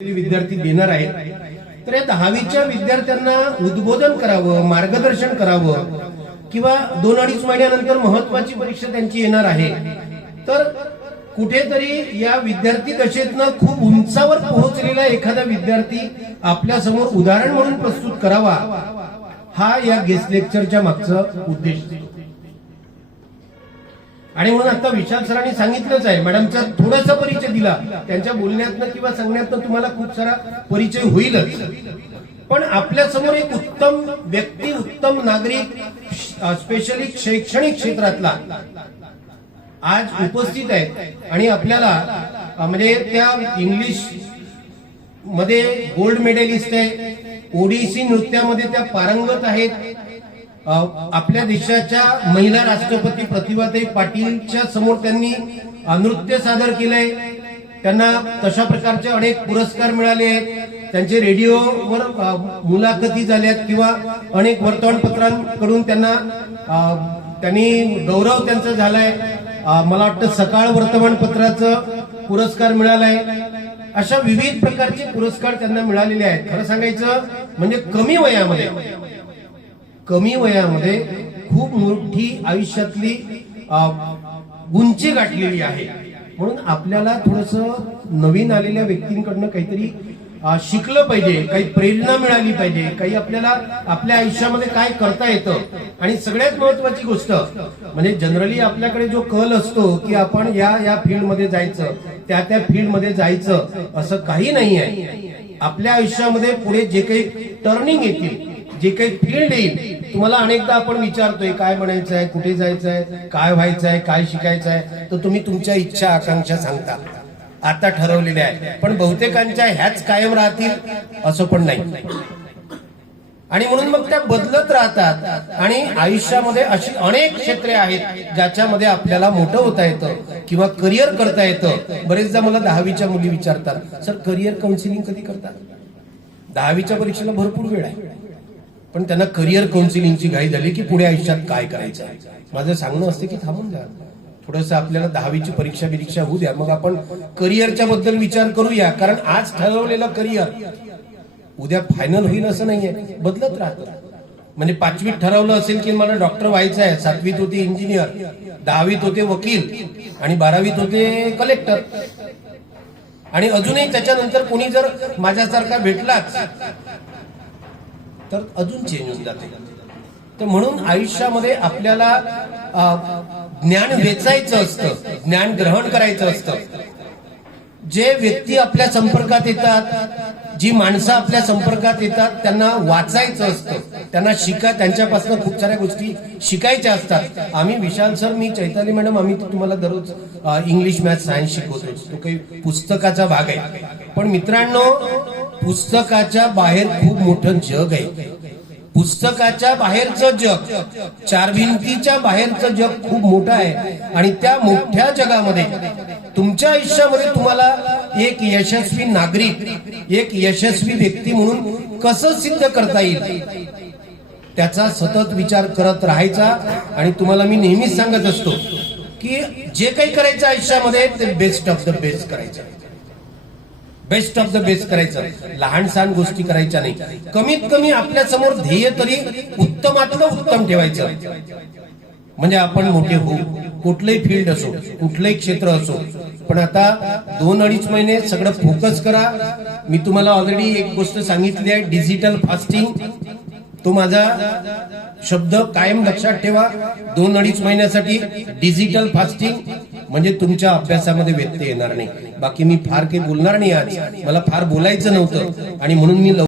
विद्यार्थी देणार आहेत, तर या 10वीच्या विद्यार्थ्यांना उद्बोधन करावं, मार्गदर्शन करावं किंवा 2-2.5 महिन्यानंतर महत्वाची परीक्षा त्यांची येणार आहे, तर कुठेतरी या विद्यार्थी दशेतनं खूप उंचावर पोहोचलेला एखादा विद्यार्थी आपल्या समोर उदाहरण म्हणून प्रस्तुत करावा, हा या गेस्ट लेक्चरच्या मागचा उद्देश आहे. आणि म्हणून आता विशाल सरांनी सांगितलंच आहे, मॅडमचा थोडासा परिचय दिला, त्यांच्या बोलण्यातनं किंवा सांगण्यातनं तुम्हाला खूप सारा परिचय होईलच, पण आपल्या समोर एक उत्तम व्यक्ती, उत्तम नागरिक, स्पेशली शैक्षणिक क्षेत्रातला आज उपस्थित आहेत आणि आपल्याला म्हणजे त्या इंग्लिश मध्ये गोल्ड मेडलिस्ट आहे, ओडिसी नृत्यामध्ये त्या पारंगत आहेत, आपल्या देशाच्या महिला राष्ट्रपती प्रतिभाताई पाटीलच्या समोर त्यांनी नृत्य सादर केलंय, त्यांना तशा प्रकारचे अनेक पुरस्कार मिळाले आहेत, त्यांचे रेडिओवर मुलाखती झाल्यात किंवा अनेक वर्तमानपत्रांकडून त्यांनी गौरव त्यांचा झालाय, मला वाटतं सकाळ वर्तमानपत्राचं पुरस्कार मिळालाय, अशा विविध प्रकारचे पुरस्कार त्यांना मिळालेले आहेत. खरं सांगायचं म्हणजे कमी वयामध्ये खूप मोठी आयुष्यातली उंची गाठलेली आहे. म्हणून आपल्याला थोडंसं नवीन आलेल्या व्यक्तींकडनं काहीतरी शिकलं पाहिजे, काही प्रेरणा मिळाली पाहिजे, काही आपल्याला आपल्या आयुष्यामध्ये काय करता येतं. आणि सगळ्यात महत्वाची गोष्ट म्हणजे जनरली आपल्याकडे जो कल असतो की आपण या फील्डमध्ये जायचं, त्या फील्डमध्ये जायचं, असं काही नाही आहे. आपल्या आयुष्यामध्ये पुढे जे काही टर्निंग येतील, जे काही फील्ड येईल, तुम्हाला अनेकदा आपण विचारतोय काय बनायचं आहे, कुठे जायचं आहे, काय व्हायचं आहे, काय शिकायचं आहे, तर तुम्ही तुमच्या इच्छा आकांक्षा सांगता, आता ठरवलेल्या आहे, पण बहुतेकांच्या ह्याच कायम राहतील असं पण नाही. आणि म्हणून मग त्या बदलत राहतात आणि आयुष्यामध्ये अशी अनेक क्षेत्रे आहेत ज्याच्यामध्ये आपल्याला मोठं होता येतं किंवा करिअर करता येतं. बरेचदा मला 10वीच्या मुली विचारतात, सर करिअर काउन्सिलिंग कधी करतात? 10वीच्या परीक्षेला भरपूर वेळ आहे, पण त्यांना करिअर काउन्सिलिंगची घाई झाली की पुढे आयुष्यात काय करायचं. माझं सांगणं असते की थांबून जा, थोडंसं आपल्याला 10वीची परीक्षा होऊ द्या, मग आपण करिअरच्या बद्दल विचार करूया. कारण आज ठरवलेलं करिअर उद्या फायनल होईल असं नाहीये, बदलत राहतं. म्हणजे 5वीत ठरवलं असेल की मला डॉक्टर व्हायचं आहे, 7वीत होते इंजिनियर, 10वीत होते वकील आणि 12वीत होते कलेक्टर, आणि अजूनही त्याच्यानंतर कोणी जर माझ्यासारखा भेटलाच तर अजून चेंज होऊन जाते. तर म्हणून आयुष्यामध्ये आपल्याला ज्ञान वेचायचं असतं, ज्ञान ग्रहण करायचं असतं. जे व्यक्ती आपल्या संपर्कात येतात, जी माणसं आपल्या संपर्कात येतात, त्यांना वाचायचं असतं, त्यांना त्यांच्यापासून खूप साऱ्या गोष्टी शिकायच्या असतात. आम्ही विशाल सर, मी चैताली मॅडम, आम्ही तुम्हाला दररोज इंग्लिश, मॅथ, सायन्स शिकवतो, तो काही पुस्तकाचा भाग आहे. पण मित्रांनो, पुस्तकाच्या बाहेर खूप मोठं जग आहे. पुस्तकाच्या बाहेरचं जग, 4 भिंतीच्या बाहेरचं जग खूप मोठं आहे. आणि त्या मोठ्या जगामध्ये तुमच्या आयुष्यामध्ये तुम्हाला एक यशस्वी नागरिक, एक यशस्वी व्यक्ती म्हणून कसं सिद्ध करता येईल, त्याचा सतत विचार करत राहायचा. आणि तुम्हाला मी नेहमीच सांगत असतो की जे काही करायचं आयुष्यामध्ये ते बेस्ट ऑफ द बेस्ट करायचं, बेस्ट ऑफ द बेस्ट करायचं, लहान सहान गोष्टी करायच्या नाही. कमीत कमी आपल्या समोर ध्येय तरी उत्तमातलं उत्तम ठेवायचं, म्हणजे आपण मोठे होऊ. कुठलंही फील्ड असो, कुठलंही क्षेत्र असो, पण आता 2-2.5 महिने सगळं फोकस करा. मी तुम्हाला ऑलरेडी एक गोष्ट सांगितली आहे, डिजिटल फास्टिंग. तो माझा शब्द कायम लक्षात ठेवा, 2-2.5 महिन्यासाठी डिजिटल फास्टिंग, म्हणजे तुमच्या अभ्यासामध्ये व्यत्यय येणार नाही. बाकी मी फार काही बोलणार नाही आज, मला फार बोलायचं नव्हतं आणि म्हणून मी